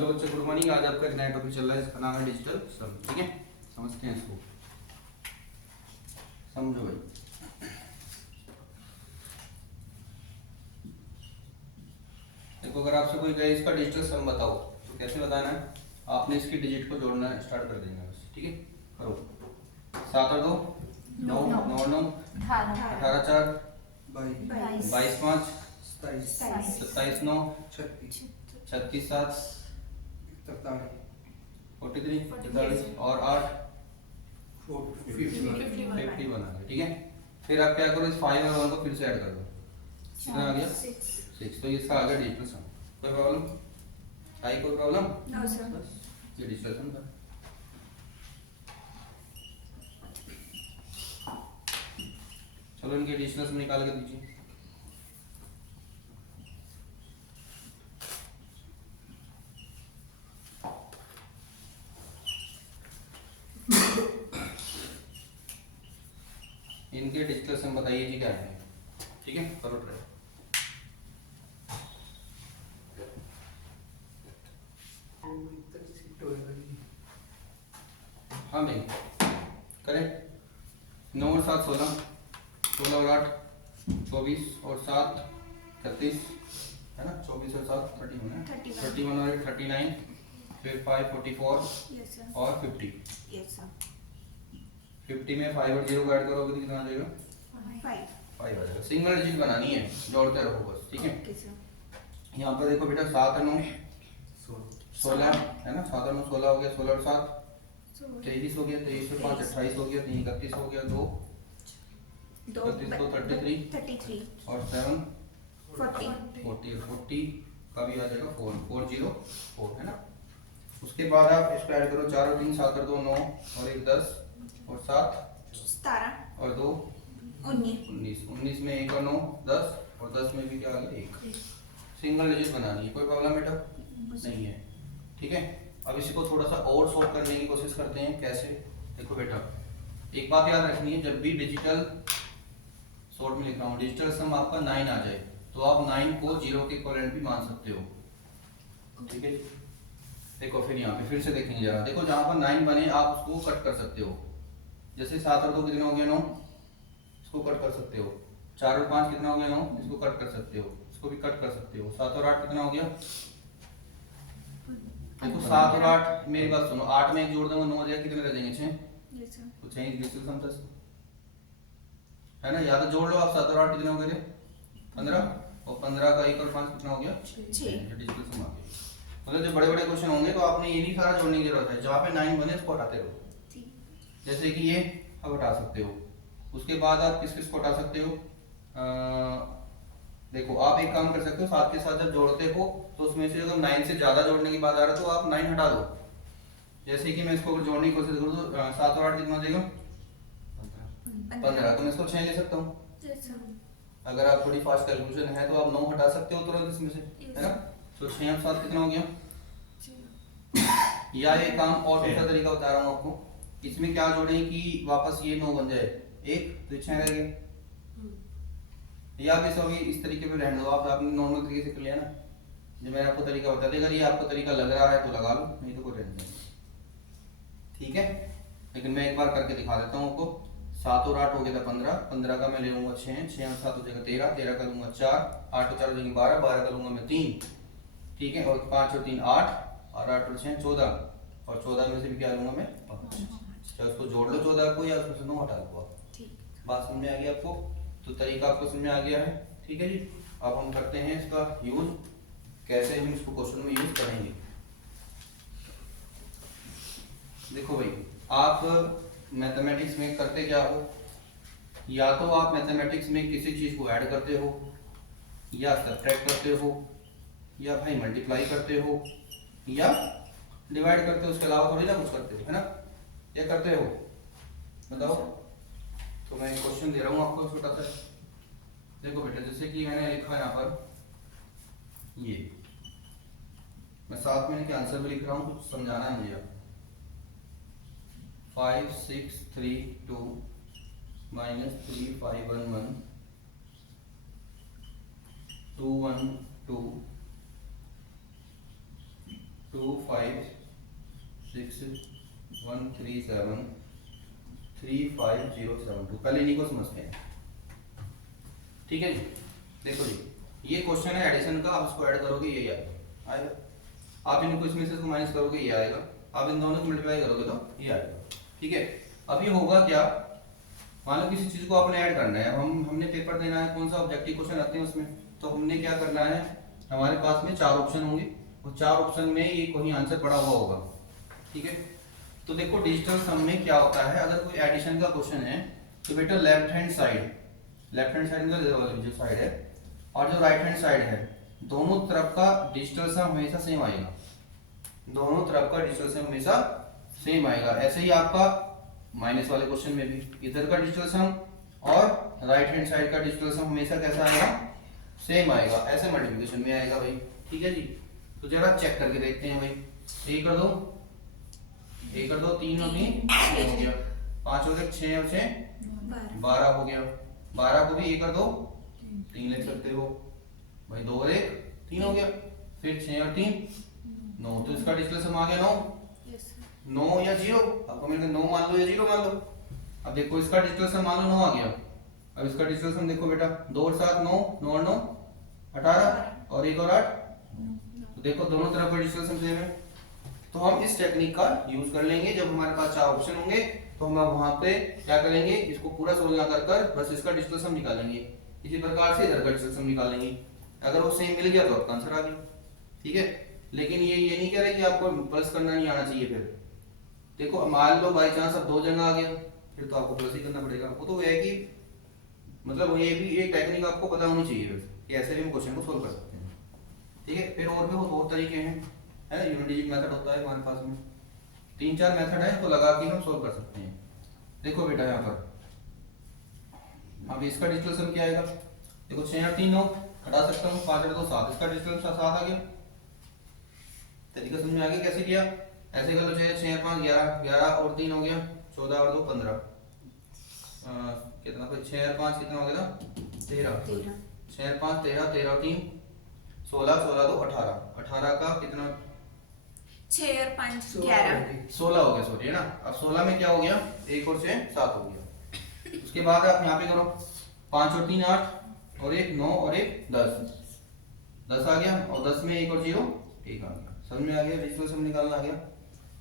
Hello बच्चों, good morning. आज आपका एक नया टॉपिक चल रहा है, इसका नाम है डिजिटल सम। ठीक है, समझते हैं इसको, समझो भाई। देखो, अगर आपसे कोई कहे इसका डिजिटल सम बताओ तो कैसे बताना है? आपने इसकी डिजिट को जोड़ना स्टार्ट कर देंगे बस। ठीक है, करो। 7 और 2 9, 9 9 18 4 22 5 27 9 36 7 43 और 8 50 बना। ठीक है, फिर आप क्या करो, इस 5 और 1 को फिर से ऐड कर दो। कितना आ गया? 6। तो इसका आ गया डिजिटल सम। कोई प्रॉब्लम आई? कोई प्रॉब्लम? No sir. बस ये डिजिटल सम था। चलो इनके डिजिटल सम निकाल के दीजिए। इनके डिजिटल सम बताइए जी क्या है। ठीक है, करो ट्राई। हाँ भाई करें। 9 और 7 16, 16 और 8 24 और 7 36 है ना। 24 और 7 31 है। 31 और 8 39, फिर 5 44 और 50। 50 में 5 और 0 को ऐड करोगे तो कितना आ जाएगा? 5 आ जाएगा। सिंगल डिजिट बनानी है, जोड़ते रहो बस। ठीक है, यहाँ पर देखो बेटा, 7 और 9 16 है ना। 7 और 9 16 हो गया। 16 और 7 23 हो गया। 23 और 5 28 हो गया। 3 31 हो गया। 2 32 तो 33 और 7 40 और 40 का भी आ जाएगा 4 है ना। उसके बाद आप इसको ऐड करो। 4 और 3 7 और 2 9 और 1 10 और 7 17 और 2 19 19 में 1 और 9 10 और 10 में भी क्या आ गया? 1। सिंगल डिजिट बनानी है। कोई प्रॉब्लम बेटा नहीं है? ठीक है, अब इसी को थोड़ा सा और सॉल्व करने की कोशिश करते हैं। कैसे? देखो बेटा, एक बात याद रखनी है, जब भी डिजिटल शॉर्ट में लिख रहा हूँ, डिजिटल सम आपका 9 आ जाए तो आप 9 को 0 के इक्विवेलेंट भी मान सकते हो। ठीक है, देखो फिर यहाँ पे फिर से देखेंगे जरा। देखो, जहाँ पर 9 बने आप उसको कट कर सकते हो। जैसे 7 और 2 कितना हो गया? 9। इसको कट कर सकते हो। 4 और 5 कितना हो गया? 9। इसको कट कर सकते हो। इसको भी कट कर सकते हो। 7 और 8 कितना हो गया? देखो 7 और 8, मेरी बात सुनो, 8 में 1 जोड़ दूंगा 9 हो जाएगा। कितने रह जाएंगे? 6। तो 6 डिजिटल सम था है ना। या तो जोड़ लो आप। 7 और 8 कितने हो गए? 15 और 15 का 1 और 5 कितना हो गया? 6। डिजिटल सम आ गया। मतलब जो बड़े बड़े क्वेश्चन होंगे तो आपने ये नहीं सारा जोड़ने की जरूरत है। जहाँ पे 9 बने उसको हटाते रहो। जैसे कि ये अब हटा सकते हो। उसके बाद आप किस किस को हटा सकते हो? देखो, आप एक काम कर सकते हो, 7 के साथ जब जोड़ते हो तो उसमें से अगर 9 से ज्यादा जोड़ने की बात आ रहा है तो आप 9 हटा दो। जैसे कि मैं इसको अगर जोड़ने की कोशिश करूँ तो 7 और 8 कितना हो जाएगा? 15। तो मैं इसको 6 ले सकता हूँ। अगर आप थोड़ी फास्ट कैलकुलेशन है तो आप 9 हटा सकते हो तुरंत इसमें से, है ना। तो 6 और 7 कितना हो गया? या ये काम और दूसरा तरीका बता रहा हूँ आपको। इसमें क्या जोड़ें कि वापस ये 9 बन जाए 1, तो 6 रह गया। या आप इस तरीके पे रहने दो। आपने नॉर्मल तरीके से कर लिया ना, जो मैंने आपको तरीका बता दिया। अगर ये आपको तरीका लग रहा है तो लगा लो, नहीं तो कोई टेंशन नहीं। ठीक है, लेकिन मैं एक बार करके दिखा देता हूँ आपको। 7 और 8 हो गया था 15, 15 का मैं ले लूंगा 6, 6 और 7 हो जाएगा 13, 13 का लूंगा 4, 8 और 4 हो जाएंगे 12, 12 का लूंगा मैं 3। ठीक है, और 5 और 3 8 और 8 और 6 14 और 14 में से भी क्या लूंगा मैं? 5। चाहे उसको जोड़ लो 14 को या उसमें से 9 हटा लो आप। बात समझ में आ गई आपको? तो तरीका आपको समझ में आ गया है। ठीक है जी, अब हम करते हैं इसका यूज, कैसे हम इसको क्वेश्चन में यूज करेंगे। देखो भाई, आप मैथमेटिक्स में करते क्या हो? या तो आप मैथमेटिक्स में किसी चीज को ऐड करते हो, या सब्ट्रैक्ट करते हो, या भाई मल्टीप्लाई करते हो, या डिवाइड करते हो। उसके अलावा थोड़ी ना कुछ करते हो, है ना। क्या करते हो बताओ? तो मैं एक क्वेश्चन दे रहा हूँ आपको छोटा सा। देखो बेटा, जैसे कि मैंने लिखा यहाँ पर, ये मैं साथ में लिखे आंसर भी लिख रहा हूँ, कुछ समझाना है मुझे। 5 6 3 2 -3 5 1 1 2 1 2 2561373507 पहले इन्हीं को समझते हैं। ठीक है जी, देखो जी ये क्वेश्चन है एडिशन का, आप इसको ऐड करोगे ये आएगा, आप इनको इसमें से इसको माइनस करोगे ये आएगा, आप इन दोनों को मल्टीप्लाई करोगे तो ये आएगा। ठीक है, अब ये होगा क्या, मान लो किसी चीज को आपने ऐड करना है, हमने पेपर देना है, कौन सा ऑब्जेक्टिव क्वेश्चन आते हैं उसमें, तो हमने क्या करना है, हमारे पास में 4 ऑप्शन होंगे और 4 ऑप्शन में ये कोई आंसर पड़ा हुआ होगा। ठीक है, तो देखो डिजिटल सम में क्या होता है, अगर कोई एडिशन का क्वेश्चन है तो बेटा लेफ्ट हैंड साइड मतलब जो साइड है और जो राइट हैंड साइड है, दोनों तरफ का डिजिटल सम हमेशा सेम आएगा, दोनों तरफ का डिजिटल सम हमेशा सेम आएगा। ऐसे ही आपका माइनस वाले क्वेश्चन में भी इधर का डिजिटल सम और राइट हैंड साइड का डिजिटल सम हमेशा कैसा आएगा, सेम आएगा, ऐसे मल्टीप्लिकेशन में आएगा भाई। ठीक है जी, तो जरा चेक करके देखते हैं भाई, ए कर दो 3 और 3 हो गया, 5 हो गया, 6 और 6 12 हो गया, 12 को भी ए कर दो 3 लिख सकते हो भाई, 2 और 1 3 हो गया, फिर 6 और 3 9, तो इसका डिजिटल सम आ गया 9 या 0, आपको मिल गया 9 मान लो या 0 मान लो। अब देखो इसका डिजिटल सम मान लो 9 आ गया, अब इसका डिजिटल सम देखो बेटा 2 और 7 9, 9 और 9 18 और 1 और 8, तो देखो दोनों तरफ का डिजिटल सम सेम है। तो हम इस टेक्निक का यूज कर लेंगे, जब हमारे पास 4 ऑप्शन होंगे तो हम वहां पे क्या करेंगे, इसको पूरा सोल्व ना कर बस इसका डिजिटल सम निकालेंगे, इसी प्रकार से इधर का डिजिटल सम निकालेंगे, अगर वो सेम मिल गया तो आपका आंसर आ गया। ठीक है, लेकिन ये नहीं कह रहे कि आपको प्लस करना नहीं आना चाहिए। फिर देखो मान लो बाई चांस अब 2 जगह आ गया, फिर तो आपको प्लस ही करना पड़ेगा, वो तो है कि मतलब ये भी एक टेक्निक आपको पता होनी चाहिए कि ऐसे भी हम क्वेश्चन को सोल्व कर सकते हैं। ठीक है, फिर और भी बहुत तरीके हैं, है ना, यूनिट मेथड होता है हमारे पास में, 3-4 मेथड है तो लगा के हम सोल्व कर सकते हैं। देखो बेटा यहाँ पर अब इसका डिजिटल सम क्या आएगा, देखो 6 और 3 9 हटा सकता हूँ, 5 और 2 7, इसका डिजिटल सम 7 आ गया। तरीका समझ में आ गया कैसे किया, ऐसे कर लो 6 और 5 11, 11 और 3 हो गया 14 और 2 15, कितना कोई 6 और 5 कितना हो गया 13, 6 और 5 13, 13 और 3 16, 16 2 18, 18 का कितना 6 और 5 11, 16 हो गया, सॉरी है ना। अब 16 में क्या हो गया, 1 और 6 7 हो गया। उसके बाद आप यहाँ पे करो 5 और 3 8 और 1 9 और 1 10, 10 आ गया, और 10 में 1 और 0 1 आ गया। समझ में आ गया, डिजिटल सम निकालना आ गया।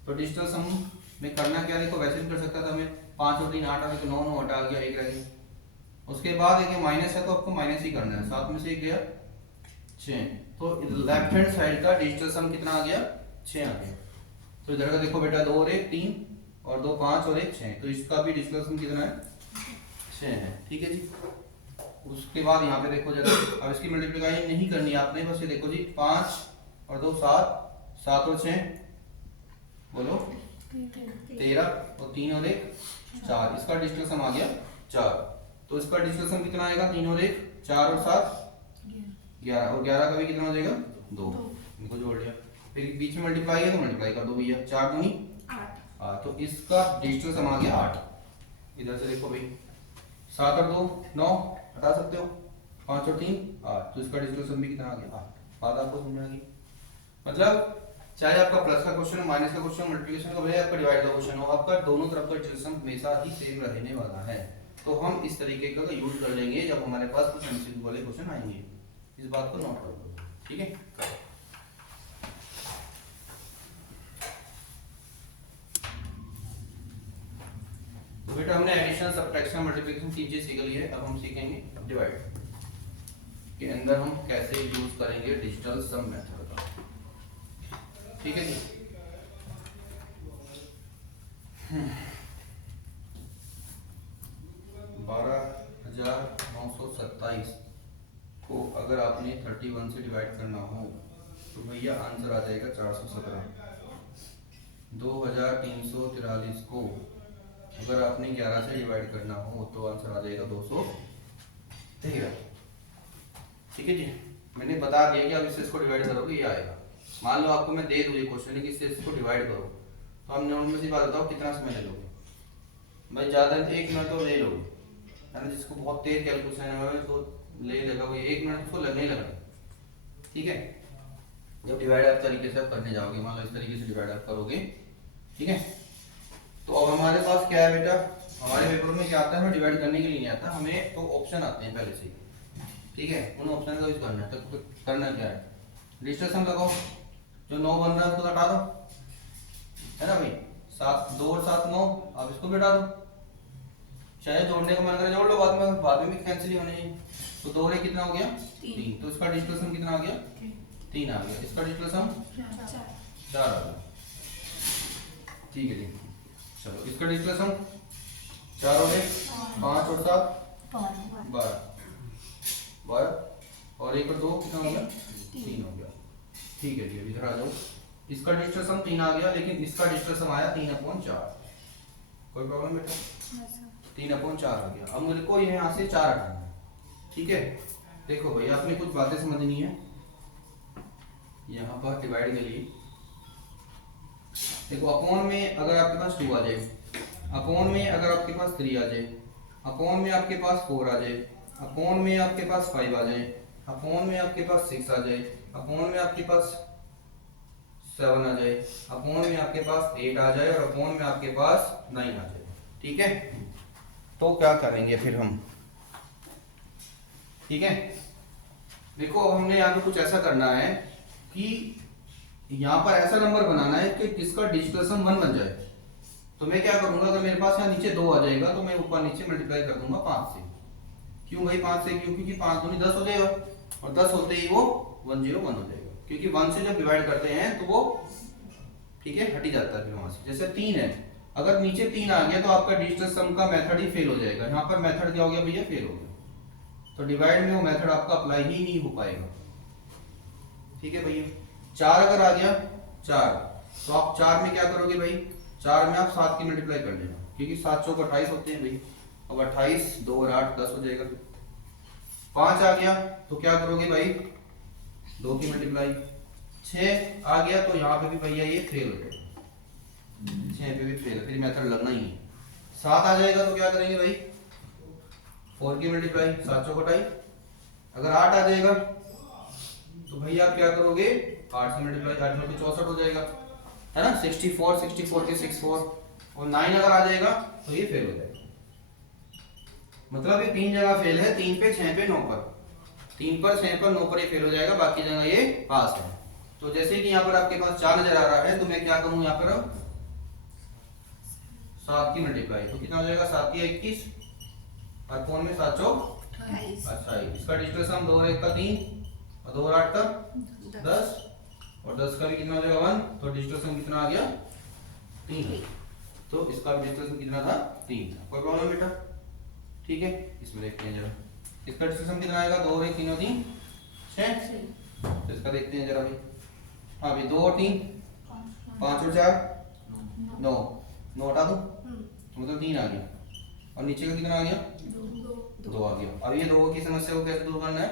तो डिजिटल सम में करना क्या, देखो वैसे भी कर सकता था मैं, 5 और 3 8 आ गया तो 9 9 हटा गया, 1 रह गया। उसके बाद एक माइनस है तो आपको माइनस ही करना है, 7 में से 1 गया 6, तो लेफ्ट हैंड साइड का डिजिटल सम कितना आ गया 6 आ गया। तो इधर का देखो बेटा 2 और 1 3 और 2 5 और 1 6, तो इसका भी डिजिटल सम कितना है 6 है। ठीक है जी, उसके बाद यहाँ पे देखो जरा, अब इसकी मल्टीप्लिकेशन नहीं करनी आपने, बस ये देखो जी 5 और 2 7, 7 और 6 बोलो 13 और 3 और 1 4, इसका डिजिटल सम आ गया 4। तो इसका डिजिटल सम कितना आएगा, 3 और 1 4 और 7 11, और 11 का भी कितना हो जाएगा 2, इनको जोड़ लिया, फिर बीच में मल्टीप्लाई है तो मल्टीप्लाई कर दो भैया, 4 दूनी 8, तो इसका डिजिटल सम आ गया 8। इधर से देखो भाई 7 और 2 9 हटा सकते हो, 5 और 3 8, तो इसका डिजिटल सम भी कितना आ गया 8। बात आपको समझ आ गई, मतलब चाहे आपका प्लस का क्वेश्चन माइनस का क्वेश्चन मल्टीप्लिकेशन का भले आपका डिवाइड का क्वेश्चन हो, आपका दोनों तरफ का डिजिटल सम हमेशा ही सेम रहने वाला है। तो हम इस तरीके का यूज कर लेंगे जब हमारे पास कुछ एमसीक्यू वाले क्वेश्चन आएंगे, इस बात को नोट कर लो। ठीक है, तो बेटा हमने एडिशन सब्ट्रैक्शन मल्टीप्लिकेशन 3 चीज सीख ली है, अब हम सीखेंगे डिवाइड के अंदर हम कैसे यूज करेंगे डिजिटल सम मेथड का। ठीक है जी, 12,927 को अगर आपने 31 से डिवाइड करना हो तो भैया आंसर आ जाएगा 417। 2,343 को अगर आपने 11 से डिवाइड करना हो तो आंसर आ जाएगा 213। ठीक है जी, मैंने बता दिया कि आप इससे इसको डिवाइड करोगे ये आएगा। मान लो आपको मैं दे दूँ ये क्वेश्चन कि इससे इसको डिवाइड करो, तो हम नॉर्मल सी बात बताओ कितना समय ले लोगे भाई, ज़्यादा 1 मिनट तो ले लोगे, है ना, जिसको बहुत तेज कैलकुलेशन है तो ले लेगा वो 1 मिनट उसको लगने ही लगा। ठीक है, जब डिवाइड आप तरीके से आप करने जाओगे, मान लो इस तरीके से डिवाइड आप करोगे, ठीक है। तो अब हमारे पास क्या है बेटा, हमारे पेपर में क्या आता है, हमें डिवाइड करने के लिए नहीं आता, हमें तो ऑप्शन आते हैं पहले से ही, ठीक है। उन ऑप्शन का यूज करना है। तो करना क्या है, डिजिटल सम लगाओ, जो 9 बन रहा है उसको हटा दो, है ना भाई। 7 2 और 7 9, आप इसको भी हटा दो, चाहे जोड़ने का मन करे जोड़ लो, बाद में भी कैंसिल ही होने चाहिए। तो 2 और 1 कितना हो गया 3, तो इसका डिजिटल सम कितना आ गया 3 आ गया, इसका डिजिटल सम 4 आ गया, ठीक है जी। चलो इसका डिजिटल सम 4 हो गए, 5 और 7 12 12 और 1 और 2 कितना हो गया 3 हो गया, ठीक है जी। अब इधर आ जाओ, इसका डिजिटल सम 3 आ गया, लेकिन इसका डिजिटल सम आया 3/4, कोई प्रॉब्लम बेटा, 3/4 आ गया। अब मुझे को यहाँ से 4 हटाना है, ठीक है। देखो भाई आपने कुछ बातें समझनी है यहाँ पर डिवाइड के लिए। देखो अपॉन में अगर आपके पास 2 आ जाए, अपॉन में अगर आपके पास 3 आ जाए, अपॉन में आपके पास 4 आ जाए, अपॉन में आपके पास 5 आ जाए, अपॉन में आपके पास 6 आ जाए, अपॉन में आपके पास 7 आ जाए, अपॉन में आपके पास 8 आ जाए और अपॉन में आपके पास 9 आ जाए, ठीक है। तो क्या करेंगे फिर हम, ठीक है। देखो अब हमने यहाँ पे कुछ ऐसा करना है कि यहाँ पर ऐसा नंबर बनाना है कि जिसका डिजिटल सम 1 बन जाए। तो मैं क्या करूंगा, अगर मेरे पास यहाँ नीचे 2 आ जाएगा तो मैं ऊपर नीचे मल्टीप्लाई कर दूंगा 5 से। क्यों भाई 5 से, क्यों, क्योंकि 5 दूनी 10 हो जाएगा और 10 होते ही वो 101 हो जाएगा, क्योंकि 1 से जब डिवाइड करते हैं तो वो, ठीक है, हट ही जाता है फिर वहां से। जैसे 3 है, अगर नीचे 3 आ गया तो आपका डिजिटल सम का मेथड ही फेल हो जाएगा। यहाँ पर मेथड क्या हो गया भैया, फेल हो गया, तो डिवाइड में वो मेथड आपका अप्लाई ही नहीं हो पाएगा, ठीक है भैया। 4 अगर आ गया 4, तो आप 4 में क्या करोगे भाई, 4 में आप 7 की मल्टीप्लाई कर देना, क्योंकि 7 चौक 28 होते हैं भाई। अब 28 2 और 8 10 हो जाएगा। 5 आ गया तो क्या करोगे भाई, 2 की मल्टीप्लाई। 6 आ गया तो यहाँ पे भी भैया ये फेल हो जाएगा, 6 पे भी फेल, फिर मेथड लगना ही है। 7 आ जाएगा तो क्या करेंगे भाई, 4 की मल्टीप्लाई, 7 चौक 28। अगर 8 आ जाएगा तो भैया आप क्या करोगे, 8 से मल्टीप्लाई, 8 में 64 हो जाएगा, है ना, 64 64 के 64। और 9 अगर आ जाएगा तो ये फेल हो जाएगा। मतलब ये 3 जगह फेल है, 3 पे 6 पे 9 पर, 3 पर 6 पर 9 पर ये फेल हो जाएगा, बाकी जगह ये पास है। तो जैसे कि यहाँ पर आपके पास 4 नजर आ रहा है, तो मैं क्या करूँ यहाँ पर 7 की मल्टीप्लाई, तो कितना हो जाएगा 7 की 21 और फोन में 7 चौक 28। अच्छा इसका डिजिटल सम 2 और 1 का 3 और 2 और 8 का 10 और 10 का भी कितना हो जाएगा 1, तो डिजिटल सम कितना आ गया 3। तो इसका भी डिजिटल सम कितना था 3। कोई प्रॉब्लम बेटा, ठीक है। इसमें देखते हैं जरा, इसका डिजिटल सम कितना आएगा, 2 और 1 3 और 3 6। तो इसका देखते हैं जरा भाई, हाँ भाई 2 और 3 5 और 4 9, 9 हटा दो मतलब 3 आ गया, और नीचे का कितना आ गया 2 आ गया। अब ये 2 की समस्या को कैसे दूर करना है,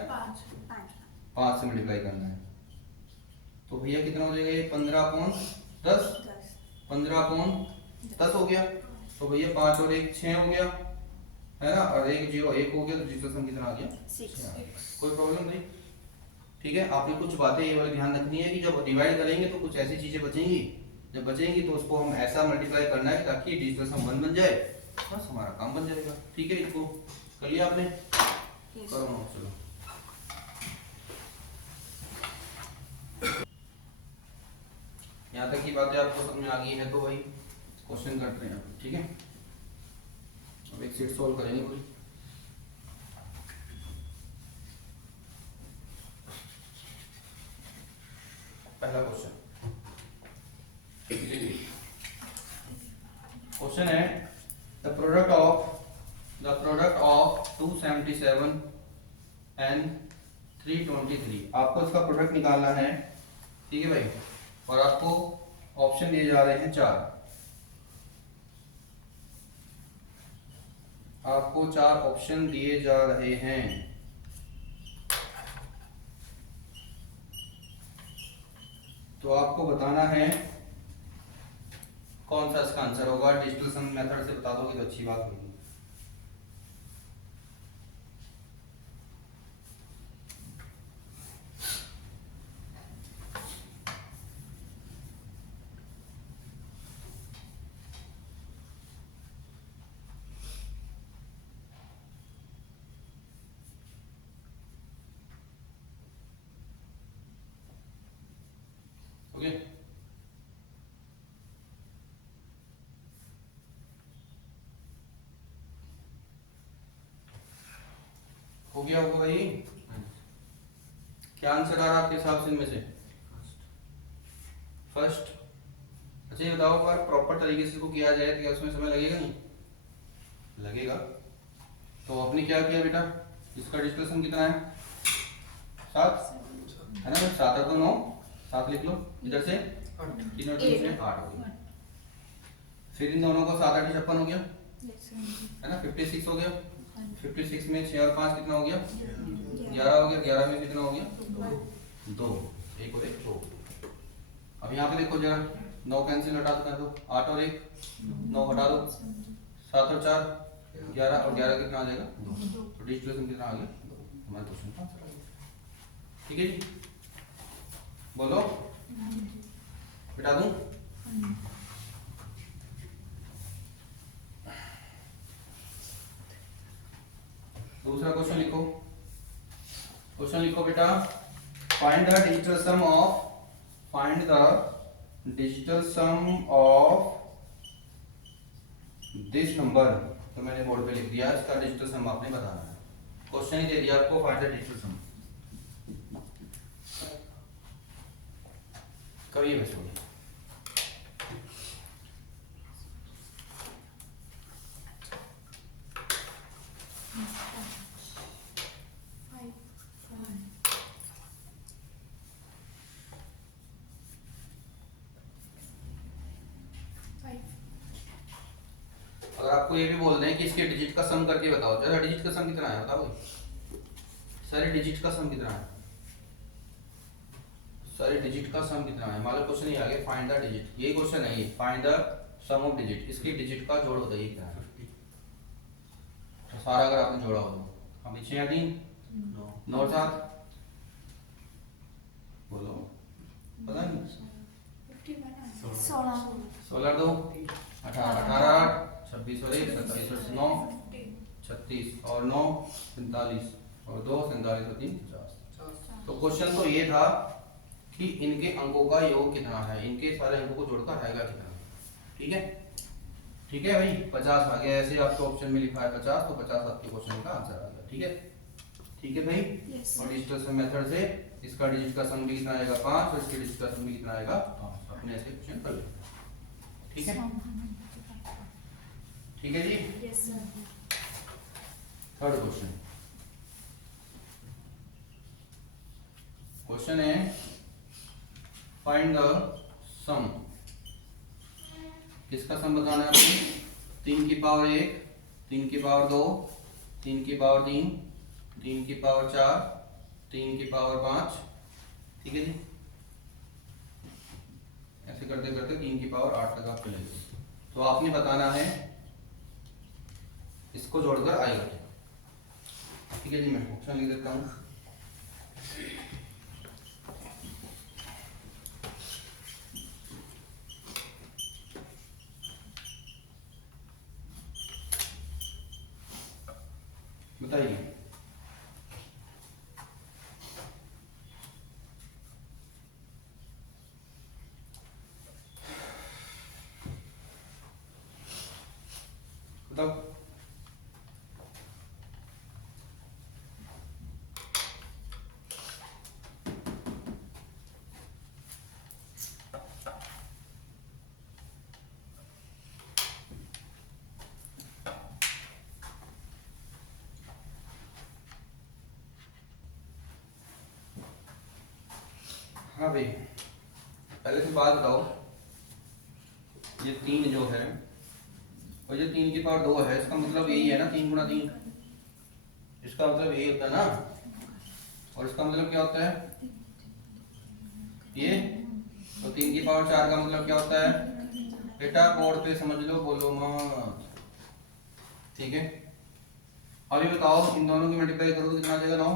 5 से मल्टीप्लाई करना है। तो भैया कितना हो जाएगा ये 15/10, 15/10 हो गया। तो भैया 5 और 1 6 हो गया, है ना, और 1 0 1 हो गया, तो डिजिटल सम कितना आ गया 6। कोई प्रॉब्लम नहीं, ठीक है। आपने कुछ बातें ये वाली ध्यान रखनी है कि जब डिवाइड करेंगे तो कुछ ऐसी चीजें बचेंगी, जब बचेंगी तो उसको हम ऐसा मल्टीप्लाई करना है ताकि डिजिटल सम 1 बन जाए, बस हमारा काम बन जाएगा, ठीक है। इसको कर लिया आपने, करो ना, चलो। यहाँ तक की बातें आपको समझ आ गई है तो भाई क्वेश्चन करते हैं, ठीक है। अब एक सेट सॉल्व करेंगे पूरी। पहला क्वेश्चन, क्वेश्चन है द प्रोडक्ट ऑफ 277 and 323। आपको इसका प्रोडक्ट निकालना है, ठीक है भाई, और आपको ऑप्शन दिए जा रहे हैं 4। आपको 4 ऑप्शन दिए जा रहे हैं, तो आपको बताना है कौन सा इसका आंसर होगा। डिजिटल सम मेथड से बता दोगे तो अच्छी बात होगी। क्या होगा भाई? क्या आंसर आ रहा है आपके हिसाब से इनमें से? फर्स्ट। अच्छा ये बताओ, अगर प्रॉपर तरीके से इसको किया जाए तो क्या उसमें समय लगेगा? नहीं लगेगा। तो आपने क्या किया बेटा, इसका डिजिटल सम कितना है? 7 है ना? 7 और 2 9, 7 लिख लो इधर से, 3 और 3 से 8 हो गया। फिर इन दोनों को 7 8 56 हो गया है ना, 56 हो गया। 56 में 6 और 5 कितना हो गया? 11 हो गया। 11 में कितना हो गया? 2। 1 और 1 2। अब यहाँ पे देखो जरा, 9 कैंसिल हटा दो, 8 और 1 9 हटा दो, 7 और 4 11 और 11 कितना आ जाएगा? 2। तो डिजिटल सम कितना आ गया? 2। हमारे क्वेश्चन का आंसर आ गया। ठीक है जी, बोलो बिठा दूं? दूसरा क्वेश्चन लिखो। क्वेश्चन लिखो बेटा, find the digital sum of, find the digital sum of this number. तो मैंने बोर्ड पे लिख दिया, इसका डिजिटल सम आपने बताना है। क्वेश्चन ही दे दिया आपको, फाइंड द डिजिटल सम। करिए बस बोलिए। अगर आपको ये भी बोल दें कि इसके डिजिट का सम करके बताओ, जरा डिजिट का सम कितना है बताओ? सारे डिजिट का सम कितना है? सारे डिजिट का सम कितना है? मान लो क्वेश्चन ये आ गया, फाइंड द डिजिट, यही क्वेश्चन है ये, find the sum of digit, इसके डिजिट का जोड़ बताइए क्या है? तो सारा अगर आपने जोड़ा हो तो हम पीछे या 3 9 और 7 बोलो, पता नहीं 16 2 18 18 8 26 और 1 27 और 9 36 और 9 45 और 2 47 और 3 50। तो क्वेश्चन तो ये था कि इनके अंकों का योग कितना है, इनके सारे अंकों को जोड़कर आएगा कितना। ठीक है, ठीक है भाई, 50 आ गया। ऐसे आपको ऑप्शन में लिखा है 50, तो 50 आपके क्वेश्चन का आंसर आ गया। ठीक है, ठीक है भाई। और डिजिटल सम मेथड से इसका डिजिट का सम भी कितना आएगा? 5, और इसके डिजिट का सम भी कितना आएगा? 5। अपने ऐसे क्वेश्चन कर लो। ठीक है, ठीक है जी। थर्ड क्वेश्चन, क्वेश्चन है फाइंड द सम। किसका सम बताना है आपको? 3 की पावर 1, 3 की पावर 2, 3 की पावर 3, 3 की पावर 4, 3 की पावर 5। ठीक है जी, ऐसे करते करते 3 की पावर 8 तक आप चलेंगे। तो आपने बताना है इसको जोड़कर आएगा। ठीक है जी, मैं ऑप्शन लिख देता हूँ। बताइए। बताओ। हाँ भाई, पहले से बात बताओ, ये 3 जो है और ये 3 की पावर 2 है, इसका मतलब यही है ना, 3 गुना 3, इसका मतलब यही होता है ना। और इसका मतलब क्या होता है ये? तो 3 की पावर 4 का मतलब क्या होता है बेटा? बोर्ड पे समझ लो, बोलो मत। ठीक है, अभी बताओ, इन दोनों की मल्टीप्लाई करो तो कितना आ जाएगा? 9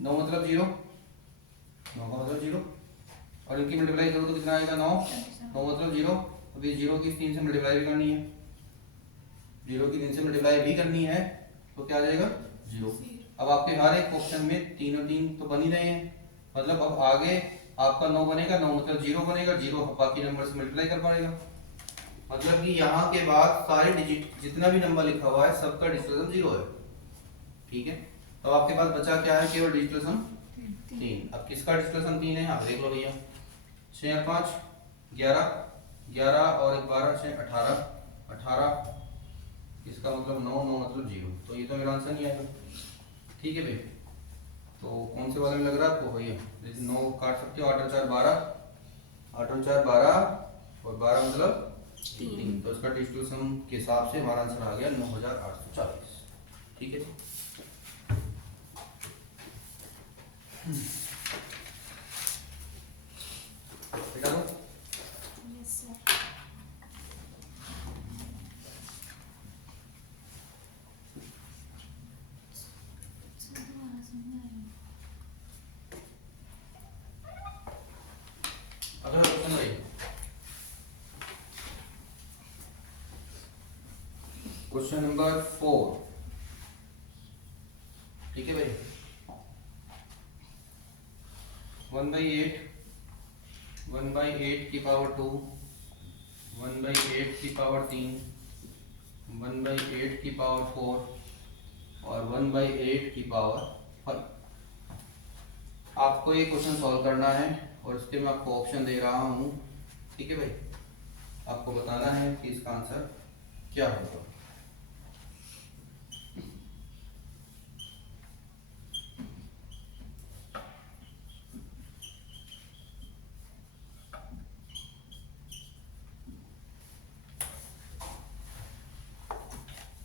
9 मतलब 0, 9 का मतलब 0, और इनकी मल्टीप्लाई करो तो कितना आएगा? 9 9 मतलब 0। अभी 0 की 3 से मल्टीप्लाई भी करनी है, 0 की 3 से मल्टीप्लाई भी करनी है, तो क्या आ जाएगा? 0। अब आपके हर एक ऑप्शन में 3 और 3 तो बन ही रहे हैं, मतलब अब आगे आपका 9 बनेगा, 9 मतलब 0 बनेगा, 0 बाकी नंबर से मल्टीप्लाई कर पाएगा। मतलब कि यहाँ के बाद सारे डिजिट जितना भी नंबर लिखा हुआ है सबका डिजिटल सम 0 है। ठीक है, तो आपके पास बचा क्या है, केवल डिजिटल सम 3। अब किसका डिजिटल सम 3 है, आप देख लो भैया। 6 और 5 11, 11 और 12 6 18, 18 इसका मतलब 9, 9 मतलब 0। तो ये तो मेरा आंसर नहीं आएगा, ठीक है भाई। तो कौन से वाले में लग रहा है आपको भैया, जैसे 9 काट सकते हो, 8 और 4 12, 8 और 4 12 और 12 मतलब 3। तो इसका डिजिटल सम के हिसाब से हमारा आंसर आ गया 9840, ठीक है जी। बेटा लो। Yes sir. अगला क्वेश्चन भाई, क्वेश्चन नंबर 4, ठीक है भाई। 1/8, 1/8 की पावर 2, 1/8 की पावर 3, 1/8 की पावर 4 और 1/8 की पावर 5। आपको ये क्वेश्चन सॉल्व करना है और इसके मैं आपको ऑप्शन दे रहा हूँ, ठीक है भाई। आपको बताना है कि इसका आंसर क्या होगा।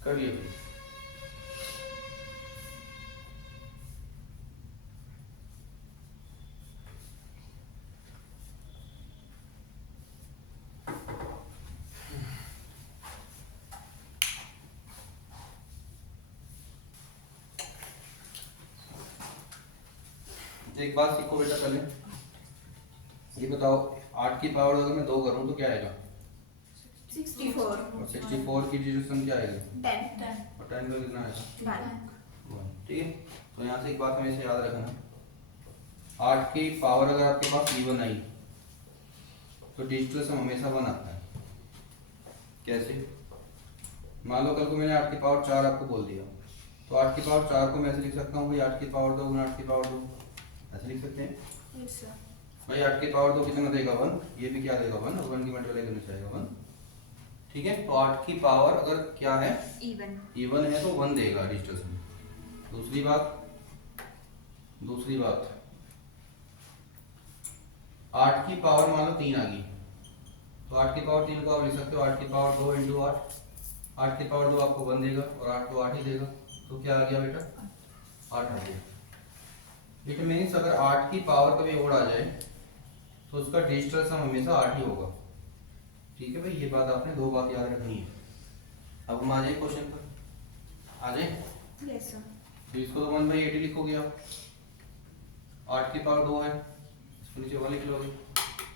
कर लिया भाई। एक बात सीखो बेटा पहले, ये बताओ 8 की पावर अगर मैं 2 करूं तो क्या आएगा, 64 और 64 की डिजिटल क्या आएगा, 10 और 10 का कितना आएगा, 1। ठीक है। तो यहाँ से एक बात हमेशा याद रखना, 8 की पावर अगर आपके पास इवन आई तो डिजिटल सम हमेशा 1 आता है। कैसे, मान लो कल को मैंने 8 की पावर 4 आपको बोल दिया, तो 8 की पावर 4 को मैं ऐसे लिख सकता हूँ भाई 8 की पावर 2 गुना 8 की पावर 2, ऐसे लिख सकते हैं यस सर। भाई। 8 की पावर 2 कितना देगा 1, ये भी क्या देगा 1, और 1 की मल्टीप्लाई करने से आएगा 1, ठीक है। तो 8 की पावर अगर क्या है, इवन है तो 1 देगा डिजिटल सम। दूसरी बात 8 की पावर मान लो 3 आ गई, तो 8 की पावर 3 को आप लिख सकते हो 8 की पावर 2 इंटू 8। 8 की पावर 2 आपको 1 देगा और 8 को 8 ही देगा, तो क्या आ गया बेटा, 8 आ गया। इट मीन्स अगर 8 की पावर कभी और आ जाए तो उसका डिजिटल सम हमेशा 8 ही होगा, ठीक है भाई। ये बात आपने 2 बात याद रखनी है। अब हम आ जाए क्वेश्चन पर, आ जाए। Yes sir. तो इसको तो 1/8 ही लिखोगे आप, 8 की पावर 2 है, इसको नीचे 1 लिख लोगे।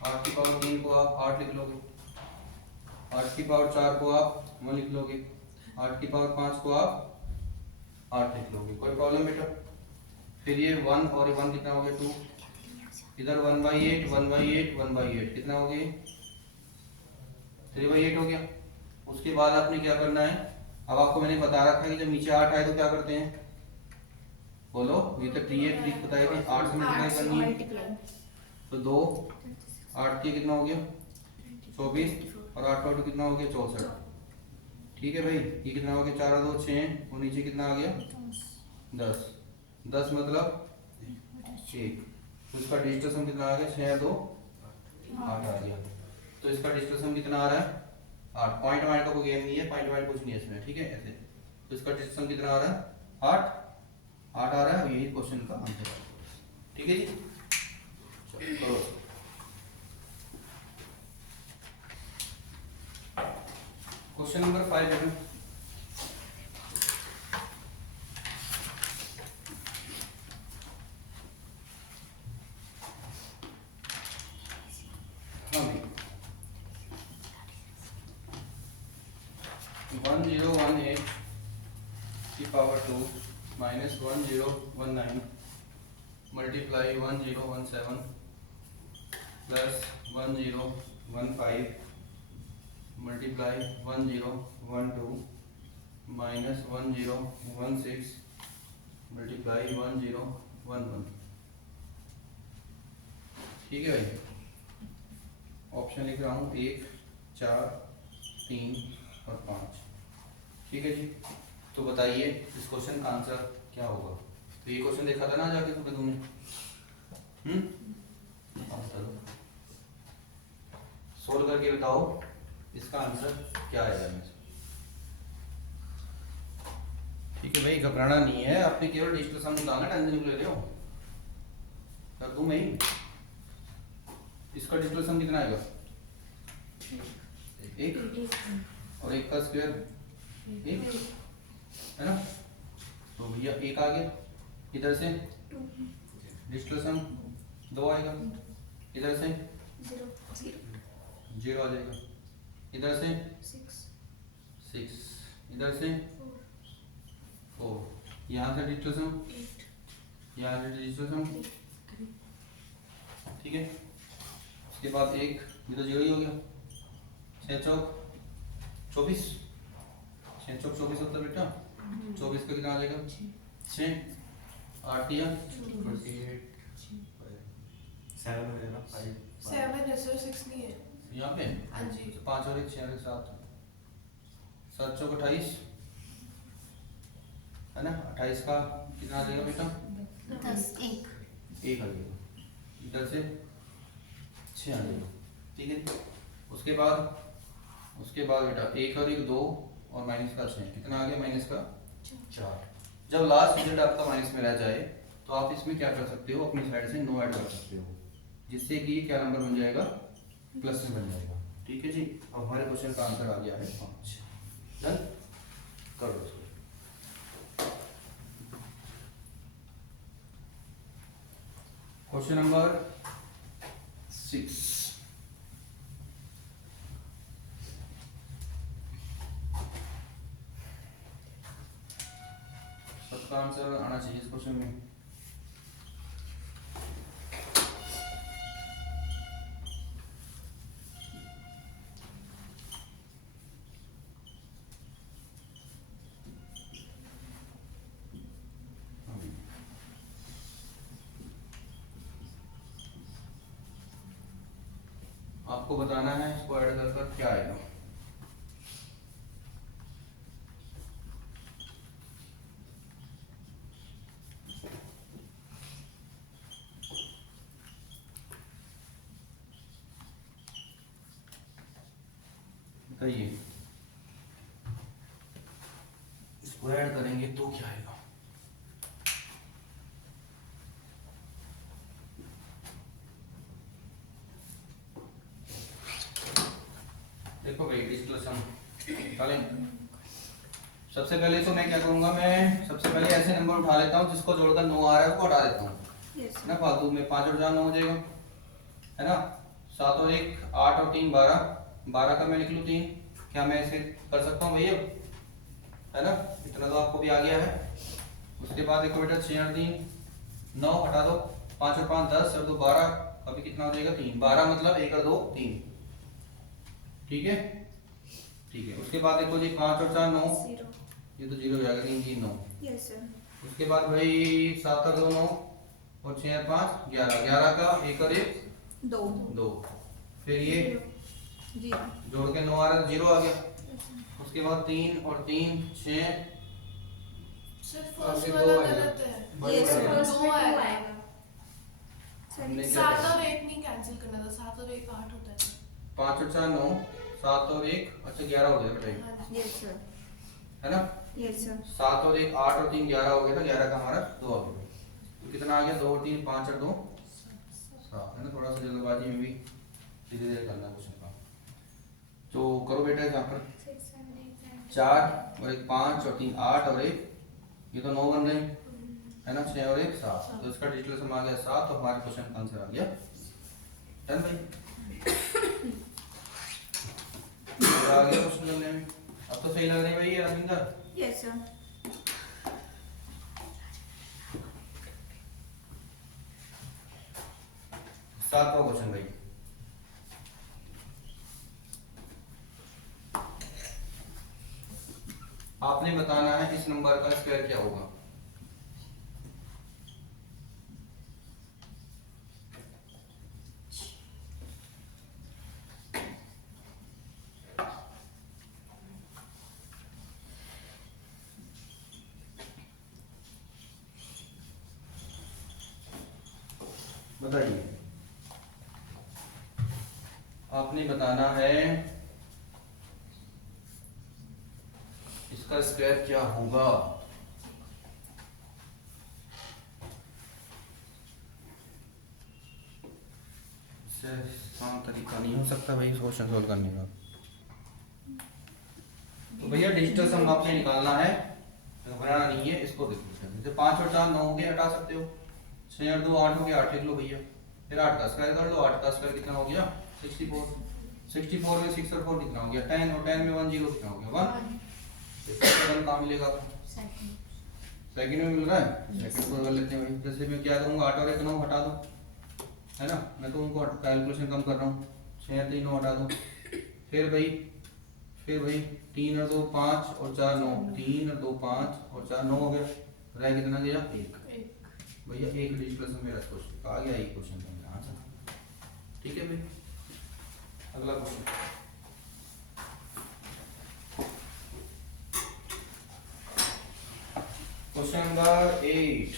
8 की पावर 3 को आप 8 लिख लोगे, 8 की पावर 4 को आप 1 लिख लोगे, 8 की पावर 5 को आप 8 लिख लोगे। कोई प्रॉब्लम बेटा। फिर ये 1 और 1 कितना हो गया 2, इधर 1/8 1/8 1/8 कितना हो गया 3/8 हो गया। उसके बाद आपने क्या करना है, अब आपको मैंने बता रखा है कि जब नीचे 8 आए तो क्या करते हैं, बोलो। ये तो 3 बताया कि 8 से मल्टीप्लाई करनी है, तो 2 8 के कितना हो गया 24 और 8 और 2 कितना हो गया 64, ठीक है भाई। ये कितना हो गया 4 और 2 6 और नीचे कितना आ गया 10, 10 मतलब 1। तो इसका डिजिटल सम कितना आ गया 6 और 2 8 आ गया। तो इसका डिजिटल सम कितना आ रहा है 8। पॉइंट वाइंट का कोई गेम नहीं है, पॉइंट वाइंट कुछ नहीं है इसमें, ठीक है ऐसे। तो इसका डिजिटल सम कितना आ रहा है 8 8 आ रहा है, यही क्वेश्चन का आंसर है, ठीक है जी। करो क्वेश्चन नंबर 5 है। हाँ भाई 1018 की power 2 minus 1019 multiply 1017 plus 1015 multiply 1012 minus 1016 multiply 1011। ठीक है भाई, ऑप्शन लिख रहा हूँ 1, 4, 3 और 5। ठीक है जी, तो बताइए इस क्वेश्चन का आंसर क्या होगा। तो ये क्वेश्चन देखा था ना जाके सुबह तुमने, सोल्व करके बताओ इसका आंसर क्या आएगा इसमें से। ठीक है भाई, घबराना नहीं है, आपने केवल डिजिटल सम निकालना, टेंशन क्यों ले रहे हो। कर दूं मैं ही। इसका डिजिटल सम कितना आएगा, 1 और 1 का स्क्वायर 1 है ना। तो भैया 1 आ गया, इधर से डिजिटल सम 2 आएगा, इधर से 0 आ जाएगा, इधर से 6, इधर से 4, यहाँ से डिजिटल सम 8, यहाँ से डिजिटल सम। ठीक है, उसके बाद 1, ये तो 0 ही हो गया। 6 चौक 24, 6 चौक 24 होता है बेटा, 24 का कितना आ जाएगा 6, 8 या 28, 7 है ना, 5 7 है सर, 6 नहीं है यहाँ पे। हाँ जी। 5 और 1 6 और 1 7, 7 चौक 28 है ना। 28 का कितना आ जाएगा बेटा 10 1 1 आ जाएगा, इधर से 6 आ जाएगा। ठीक है, उसके बाद बेटा 1 और 1 2 और माइनस का 6, कितना आ गया माइनस का 4। जब लास्ट डिजिट आपका माइनस में रह जाए तो आप इसमें क्या कर सकते हो, अपनी साइड से नो ऐड कर सकते हो, जिससे कि क्या नंबर बन जाएगा, प्लस में बन जाएगा। ठीक है जी, अब हमारे क्वेश्चन का आंसर आ गया है 5। डन, करो इसको। क्वेश्चन नंबर 6, सबका आंसर आना चाहिए इस क्वेश्चन में। आपको बताना है इसको ऐड कर कर क्या आएगा। बताइए, इसको ऐड करेंगे तो क्या आएगा। देखो भाई, डिजिटल सम निकालें। सबसे पहले तो मैं क्या करूंगा, मैं सबसे पहले ऐसे नंबर उठा लेता हूँ जिसको जोड़कर 9 आ रहा है उसको हटा देता हूँ, है ना। फालतू में 5 और 4 9 हो जाएगा, है ना। 7 और 1 8 और 3 12, 12 का मैं लिख लूँ 3। क्या मैं ऐसे कर सकता हूँ भैया, है ना। इतना तो आपको भी आ गया है। उसके बाद देखो बेटा 6 और 3 9, हटा दो, 5 और 5 10 और 2 12, अभी कितना हो जाएगा 3। 12 मतलब 1 और 2 3। ठीक है, ठीक है। उसके बाद देखो जी 5 और 4 9, ये तो 0 हो जाएगा, 3 3 9। Yes sir. उसके बाद भाई 7 और 2 9 और 6 और 5 11, 11 का 1 और 1 2 2, फिर ये जी जोड़ के 9 आ रहा है, 0 आ गया। उसके बाद 3 और 3 6, सर फर्स्ट आगे वाला दो आएगा। गलत है। बड़े यस बड़े। फर्स्ट में 2 आएगा। आएगा हमने सर। क्या 7 करा? और 1 नहीं कैंसिल करना था, 7 और 1 8 होता है। 5 और 4 9, 7 और 1 अच्छा 11 हो गया बेटा, हाँ जी। Yes sir. है ना। Yes sir. 7 और 1 8 और 3 11 हो गया था, 11 का हमारा 2 आ गया। तो कितना आ गया 2 और 3 5 और 2 7, है ना। थोड़ा सा जल्दबाजी में भी धीरे धीरे करना कुछ का। तो करो बेटा, यहाँ पर 4 और 1 5 और 3 8 और 1 ये तो 9 बन रहे हैं, है ना। 6 और 1 7, तो इसका डिजिटल सम आ गया 7 और हमारे क्वेश्चन का आंसर आ गया। डन भाई, आ गया क्वेश्चन करने में। अब तो सही लग रही है भाई ये रविंदर। Yes sir. 7वां क्वेश्चन भाई, आपने बताना है इस नंबर का स्क्वायर क्या होगा। बताइए, आपने बताना है इसका स्क्वायर क्या होगा। इससे आसान तरीका नहीं हो सकता भाई क्वेश्चन सोल्व करने का। तो भैया डिजिटल सम आपने निकालना है, घबराना नहीं है। इसको देखो, जैसे 5 और 4 9 हो गए, हटा सकते हो। 6 और 2 8 हो गया, 8 लिख लो भैया। फिर 8 का स्क्वायर कर लो। 8 का स्क्वायर कितना हो गया? 64। 64 में 6 और 4 कितना हो गया? 10। और 10 में 1 0 कितना हो गया? 1। इसका काम मिलेगा आपको। सेकंड में मिल रहा है, सेकंड को कर लेते हैं भाई। जैसे मैं क्या करूंगा, 8 और 1 9 हटा दो, है ना। मैं तो उनको कैलकुलेशन कम कर रहा हूँ। 6 और 3 9 हटा दो। फिर भाई 3 और 2 5 और 4 9। 3 और 2 5 और 4 9 हो गया। रह कितना गया? 1 भैया। 1 डिजिटल सम मेरा क्वेश्चन आ गया। एक क्वेश्चन का मेरा आंसर। ठीक है भाई, अगला क्वेश्चन। Question number 8।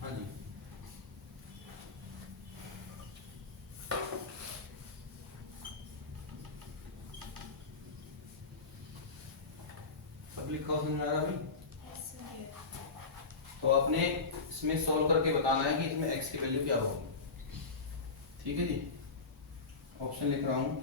हाँ जी, सब लिखा हो, समझ में आ रहा भाई? तो आपने इसमें सॉल्व करके बताना है कि इसमें x की वैल्यू क्या होगी। ठीक है जी, ऑप्शन लिख रहा हूं।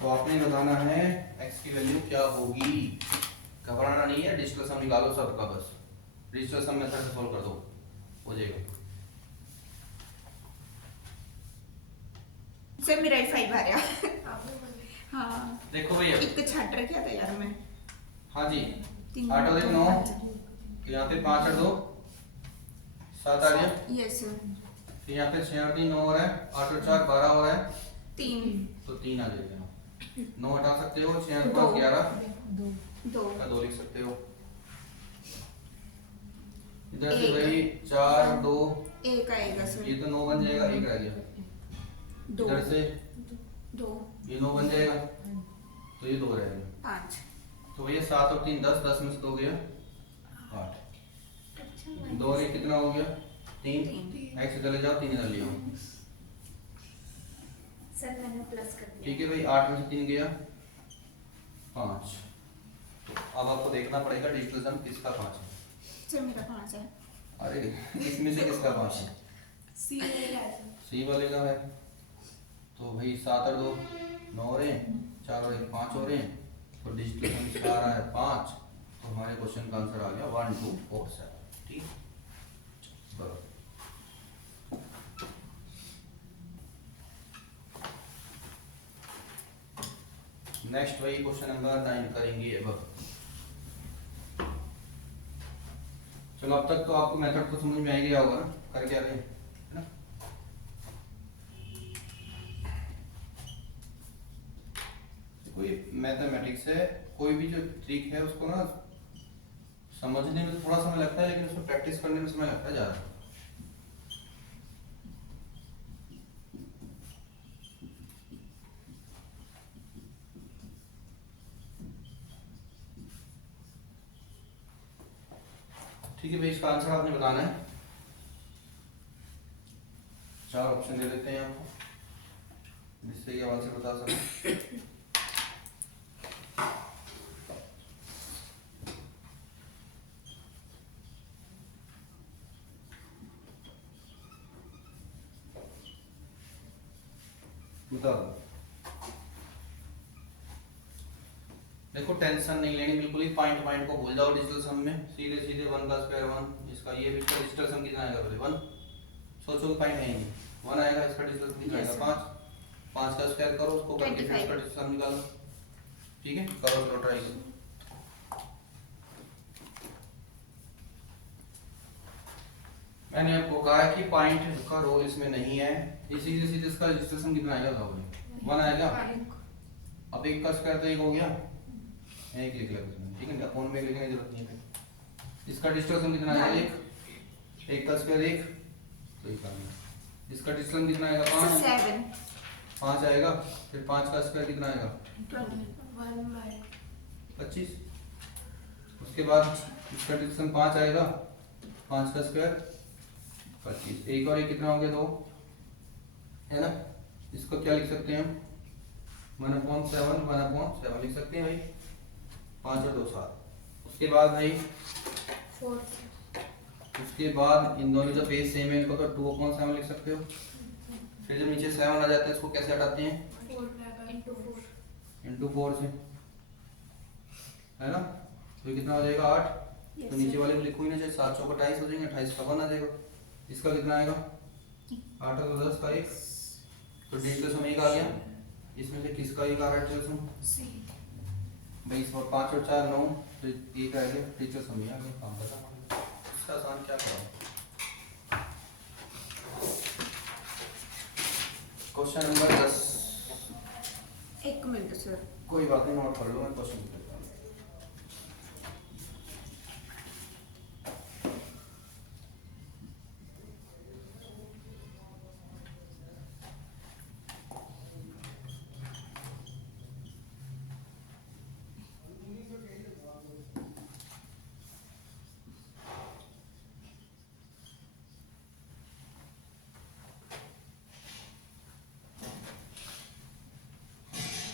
तो आपने बताना है x की वैल्यू क्या होगी। घबराना नहीं है, डिजिटल सम निकालो सबका, बस डिजिटल सम मेथड से सॉल्व कर दो, हो जाएगा। सर मेरा 5 आ रहा। आपने बोले हाँ, देखो भैया, एक तो छाट रखा था यार मैं। हाँ जी, 3 8 और 1 9, यहाँ पे 5 और 2 7 आ गया। Yes sir. फिर यहाँ पे 6 और 3 9 हो रहा है। 8 और 4 12 हो रहा है, 3 तो 3 आ जाएगा। 9 हटा सकते हो। 6 और 5 दो। 11 2 का 2 लिख सकते हो। इधर से एक। भाई 4 2, 1 आएगा सर। ये तो 9 बन जाएगा, 1 रह गया। 2 इधर से 2 ये 9 बन जाएगा, तो ये 2 रह गया। 5 तो भैया 7 और 3 10, 10 में से 2 गया 8। 2 और 1 कितना हो गया? 3। x से चले जाओ, 3 इधर ले आओ। सर मैंने प्लस कर दिया। ठीक है भाई, 8 में से 3 गया 5। तो अब आपको देखना पड़ेगा डिजिटल सम किसका 5 है। सर मेरा 5 है। अरे इसमें से किसका 5 है? सी में क्या है? सी वाले का है। तो भाई 7 और 2 9 हो रहे हैं, 4 और 1 5 हो रहे हैं, तो डिजिटल सम इसका आ रहा है 5। तो हमारे क्वेश्चन का आंसर आ गया 1 2 4 7। ठीक, बराबर। नेक्स्ट वही क्वेश्चन नंबर 9 करेंगे अब। चलो, अब तक तो आपको मेथड तो समझ में आ ही गया होगा ना, कर क्या रहे हैं, है ना। कोई मैथमेटिक्स है, कोई भी जो ट्रिक है उसको ना समझने में तो थोड़ा समय लगता है, लेकिन उसको प्रैक्टिस करने में समय लगता है ज़्यादा। ठीक है भाई, इसका आंसर आपने बताना है। 4 ऑप्शन दे देते हैं आपको, जिससे कि आप आंसर बता सकें। बता दो। देखो, टेंशन नहीं लेनी बिल्कुल ही, पॉइंट पॉइंट को भूल जाओ। डिजिटल सम में सीधे सीधे 1 का स्क्वायर 1, इसका ये भी इसका डिजिटल सम कितना आएगा? पहले 1 सोचो, पॉइंट है ही नहीं। 1 आएगा, इसका डिजिटल सम कितना आएगा? 5। 5 का स्क्वायर करो, उसको करके फिर इसका डिजिटल सम निकालो। ठीक है, करो, चलो ट्राई करो। मैंने आपको कहा है कि पॉइंट का रोल इसमें नहीं है। ये सीधे सीधे इसका डिजिटल सम कितना आएगा? 1 आएगा। अब 1 का स्क्वायर तो 1 हो गया, 1 लिख लेते हैं। ठीक है, अपोन में लिखने की जरूरत नहीं है। इसका डिजिटल सम कितना आएगा? 1। 1 का स्क्वायर 1, तो ये करना। इसका डिस्टेंस कितना आएगा? 5। 7 5 आएगा। फिर 5 का स्क्वायर कितना आएगा? 1/. 25। उसके बाद इसका डिस्टेंस 5 आएगा, 5 का स्क्वायर 25। एक और एक कितना हो गया? 2 है ना। इसको क्या लिख सकते हैं हम? 1/7 1/7 लिख सकते हैं भाई। 5 और 2 7। उसके बाद भाई 4. उसके बाद इन दोनों जो बेस सेम है इनको तो 2/7 लिख सकते हो। फिर जब नीचे 7 आ जाता है इसको कैसे हटाते हैं? 4/4. इंटू 4 से, है ना। तो कितना हो जाएगा? 8। तो नीचे वाले को लिखो ही ना, चाहे 7 चौक 28 हो जाएंगे, 28 का 1 आ जाएगा। इसका कितना आएगा? 8 और 10 का 1। तो डिजिटल सम 1 आ गया। इसमें से किसका 1 आ रहा है डिजिटल सम? C. भाई इसमें 5 और 4 9, तो 1 आ गया डिजिटल सम। आ गया काम बता। इसका आसान क्या करो? Question number 10। एक मिनट सर। कोई बात नहीं, नोट कर लो, मैं क्वेश्चन करता हूँ।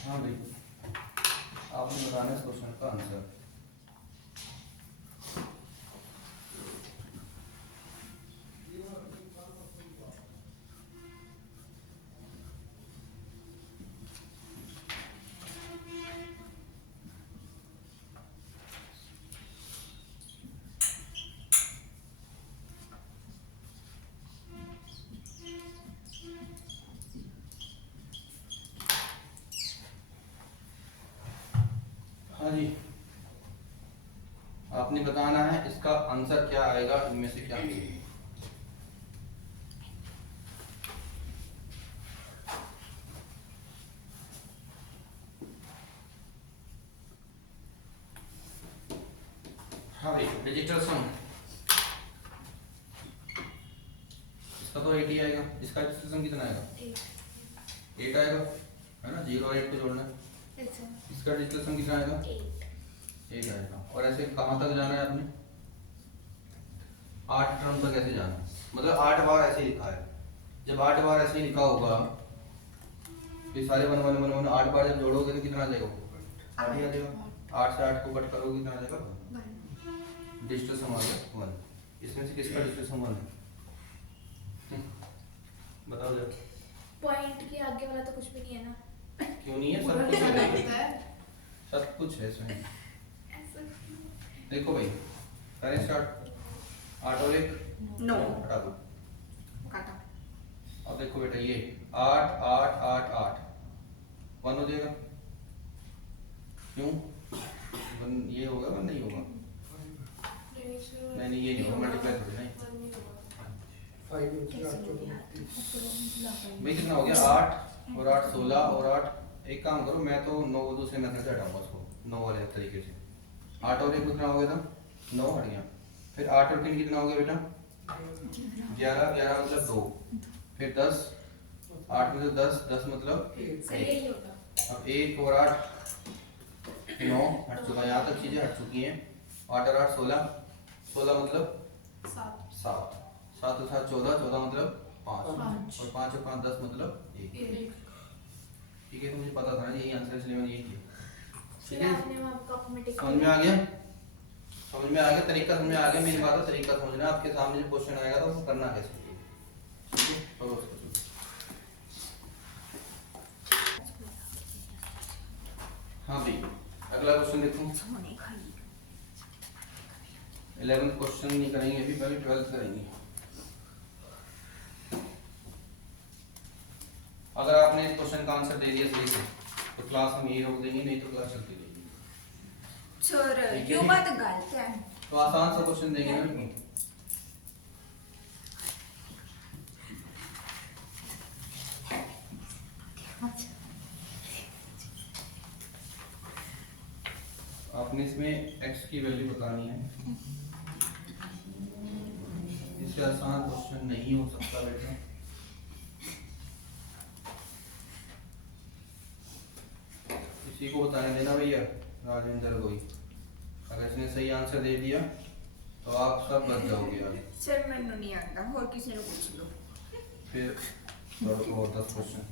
हाँ भाई, आपने बताना है इस क्वेश्चन का आंसर। हाँ जी, आपने बताना है इसका आंसर क्या आएगा, इनमें से क्या आएगा। हाँ भाई, डिजिटल सम इसका तो 8 ही आएगा। इसका डिजिटल सम कितना आएगा? 8 आएगा, है ना। 0 और 8 को जोड़ना है। इसका डिजिटल सम कितना आएगा? 8 आएगा। और ऐसे कहाँ तक जाना है आपने? 8 टर्म तक ऐसे जाना है, मतलब 8 बार ऐसे ही लिखा है। जब 8 बार ऐसे ही लिखा होगा, ये सारे 1 1 1 1 8 बार जब जोड़ोगे तो कितना आ जाएगा? 8 ही आ जाएगा। 8 से 8 को कट करोगे कितना आ जाएगा? डिजिटल सम आ गया 1। इसमें से किसका डिजिटल सम 1 है? बताओ जरा। पॉइंट के आगे वाला तो कुछ भी नहीं है ना. क्यों नहीं है? पूरा सब कुछ लिखा है, रहता है. सब कुछ है इसमें। ऐसा क्यों? देखो भाई, करें स्टार्ट। 8 और 1 9 हटा दो। काटा। अब देखो बेटा, ये 8 8 8 8 1 हो जाएगा। क्यों? 1 ये होगा, 1 नहीं होगा। नहीं, ये नहीं होगा, मल्टीप्लाई थोड़ी नहीं। भाई कितना हो गया? 8 और 8 16 और 8। एक काम करो, मैं तो 9 दूसरे मेथड से हटाऊंगा उसको, 9 वाले तरीके से। 8 और 1 कितना हो गया था? 9 हट गया। फिर 8 और 3 कितना हो गया बेटा? 11 11 मतलब 2। फिर 10, 8 में से 10 10 मतलब सही यही होगा. अब 1 और 8 9 हट चुका। यहाँ तक चीजें हट चुकी हैं। 8 और 8 16 16 मतलब 7. 7 7 और 7 14 14 मतलब 5 पाँच। और 5 और 5 10 मतलब 1। 1. ठीक है, तो मुझे पता था ना यही आंसर, इसलिए मैंने यही किया। ठीक फिर है, आपने वहाँ कप में टिक समझ में आ गया? समझ में आ गया? तरीका समझ में आ गया? मेरी बात है, तरीका समझना। आपके सामने जो क्वेश्चन आएगा तो वो करना कैसे है। ठीक है, करो उसको। हाँ भाई, अगला क्वेश्चन देखो। 11th क्वेश्चन नहीं करेंगे अभी, पहले 12th करेंगे। अगर आपने इस क्वेश्चन का आंसर दे दिया सही से तो क्लास हम यही रोक देंगे, नहीं तो क्लास चलती रहेगी। सर यो बात गलत है। तो आसान सा क्वेश्चन देंगे ना। आपने इसमें x की वैल्यू बतानी है। इससे आसान क्वेश्चन नहीं हो सकता सी को बताने देना भैया राजेंद्र को ही। अगर इसने सही आंसर दे दिया तो आप सब बच जाओगे यार। सर मैंने नहीं आता और किसी ने पूछ लो। फिर और 10 क्वेश्चन।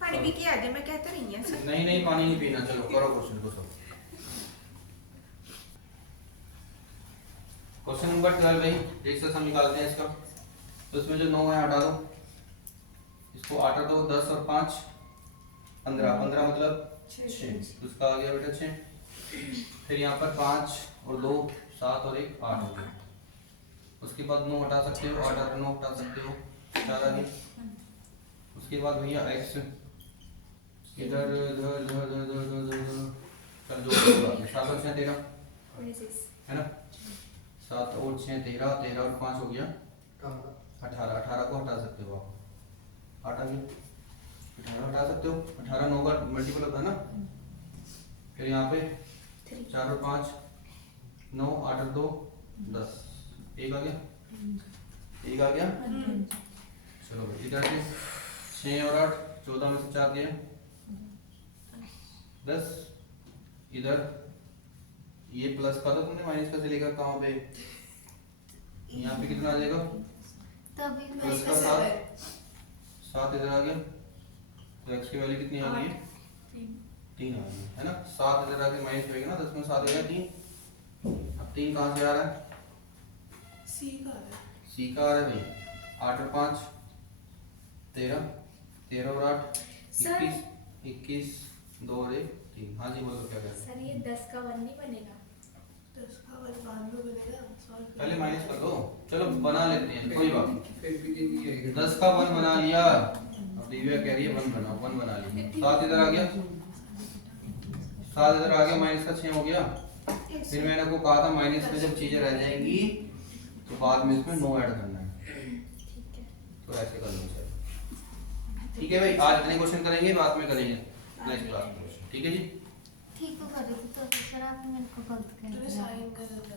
पानी पी के आ जाए, मैं कहता नहीं है सर। नहीं नहीं पानी नहीं पीना, चलो करो क्वेश्चन को सब। क्वेश्चन नंबर 12 भाई एक से हम निकालते हैं इसका। तो इसमें जो 9 है हटा दो, इसको 8 दो, 10 और 5 15, 15 मतलब 6, तो इसका आ गया बेटा 6। फिर यहाँ पर 5 और 2 7 और 1 8 हो गया। उसके बाद 9 हटा सकते हो, 8 और 9 हटा सकते हो, 4 आ गया। उसके बाद भैया x इधर इधर इधर इधर इधर इधर चल जो 7 और 6 13 है ना, 7 और 6 13, 13 और 5 हो गया 18, 18 को हटा सकते हो आप, 8 आ गया, 18 हटा सकते हो, 18 9 का मल्टीपल होता है ना। फिर यहाँ पे 4 और 5 9, 8 और 2 10, 1 आ गया, 1 आ गया। चलो भाई इधर से 6 और 8 14 में से 4 गए 10। इधर ये प्लस का था तुमने, माइनस का से लेकर कहाँ पे, यहाँ पे कितना आ जाएगा, तभी प्लस का 7 इधर आ गया, तो x की वैल्यू कितनी आ गई है 3 आ गई है ना। 7 इधर आके माइनस होएगा ना, 10 में 7 गया 3। अब 3 कहाँ से आ रहा है, सी का है। सी का आ रहा है भाई। 8 और 5 13, 13 और 8 सर। 21, 21 2 और 1 3। हाँ जी बोलो क्या कह रहे सर ये 10 का 1 नहीं बनेगा। 10 का 1 बाद में बनेगा, सॉल्व पहले माइनस कर दो, चलो बना लेते हैं कोई बात नहीं। 10 का 1 बना लिया, अब दिव्या कह रही है 1 बनाओ, 1 बना लिया। 7 इधर आ गया, 7 इधर आ गया, माइनस का 6 हो गया। फिर मैंने आपको कहा था माइनस में जब चीजें रह जाएंगी तो बाद में इसमें 9 ऐड करना है, ठीक है। तो ऐसे कर लो सर। ठीक है भाई, आज इतने क्वेश्चन करेंगे, बाद में करेंगे नेक्स्ट क्लास में, ठीक है जी। ठीक हो कर रही थी तो सर आपने मेरे को गलत कर तूने दिया। साइन कर दिया।